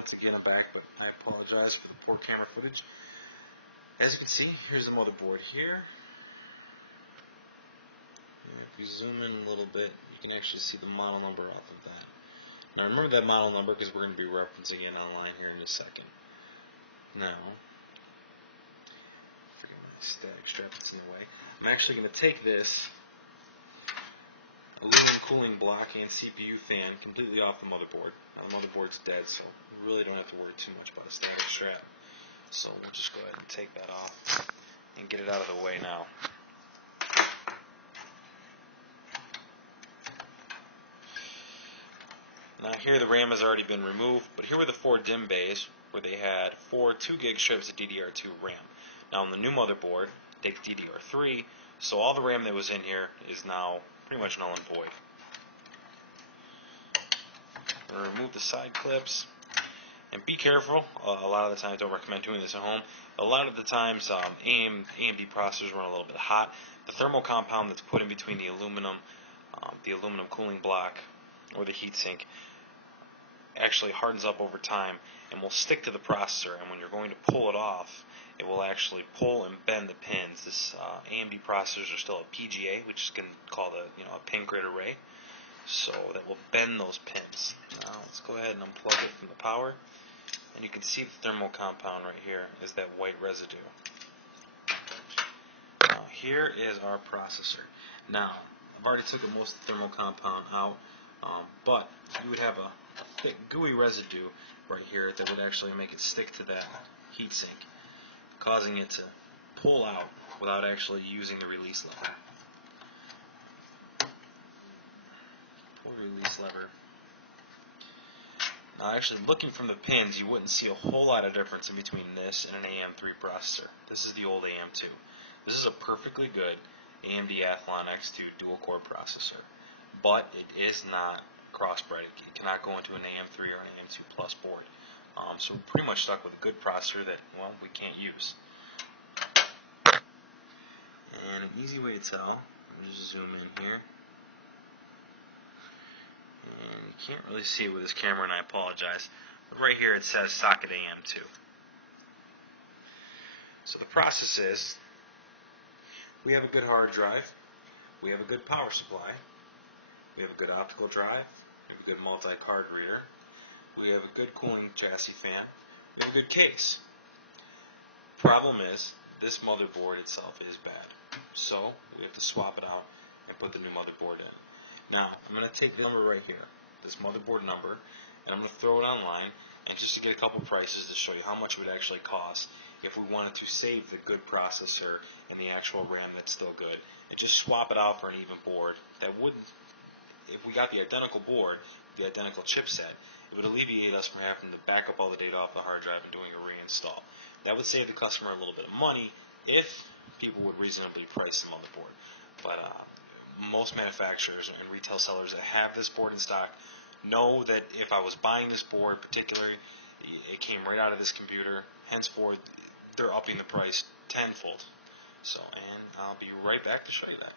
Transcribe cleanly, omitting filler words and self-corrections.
once again I'm back, but I apologize for the poor camera footage. As you can see, here's the motherboard here. If you zoom in a little bit, you can actually see the model number off of that. Now remember that model number because we're going to be referencing it online here in a second. Now, forget my static strap that's in the way. I'm actually going to take this aluminum cooling block and CPU fan completely off the motherboard. Now the motherboard's dead, so we really don't have to worry too much about a static strap. So we'll just go ahead and take that off and get it out of the way now. Now here the RAM has already been removed, but here were the 4 DIMM bays where they had 4 2GB strips of DDR2 RAM. Now on the new motherboard, it takes DDR3, so all the RAM that was in here is now pretty much null and void. I'm going to remove the side clips, and be careful. A lot of the times, I don't recommend doing this at home. A lot of the times, AMD processors run a little bit hot. The thermal compound that's put in between the aluminum cooling block or the heatsink actually hardens up over time and will stick to the processor. And when you're going to pull it off, it will actually pull and bend the pins. This AMD processors are still a PGA, which is called a pin grid array. So that will bend those pins. Now let's go ahead and unplug it from the power. And you can see the thermal compound right here is that white residue. Now here is our processor. Now I've already taken most of the thermal compound out, but you would have a thick gooey residue right here that would actually make it stick to that heatsink, causing it to pull out without actually using the release lever. Pull the release lever. Now actually looking from the pins, you wouldn't see a whole lot of difference in between this and an AM3 processor. This is the old AM2. This is a perfectly good AMD Athlon X2 dual-core processor, but it is not crossbred. It cannot go into an AM3 or an AM2 Plus board. So we're pretty much stuck with a good processor that, well, we can't use. And an easy way to tell, let me just zoom in here. And you can't really see it with this camera, and I apologize. But right here it says socket AM2. So the process is, we have a good hard drive, we have a good power supply, we have a good optical drive, we have a good multi-card reader, we have a good cooling chassis fan, we have a good case. Problem is, this motherboard itself is bad. So we have to swap it out and put the new motherboard in. Now, I'm going to take the number right here, this motherboard number, and I'm going to throw it online, and just to get a couple prices to show you how much it would actually cost if we wanted to save the good processor and the actual RAM that's still good, and just swap it out for an even board that wouldn't, if we got the identical board, the identical chipset, it would alleviate us from having to back up all the data off the hard drive and doing a reinstall. That would save the customer a little bit of money if people would reasonably price the motherboard. But most manufacturers and retail sellers that have this board in stock know that if I was buying this board particularly, it came right out of this computer, henceforth they're upping the price tenfold. So, and I'll be right back to show you that.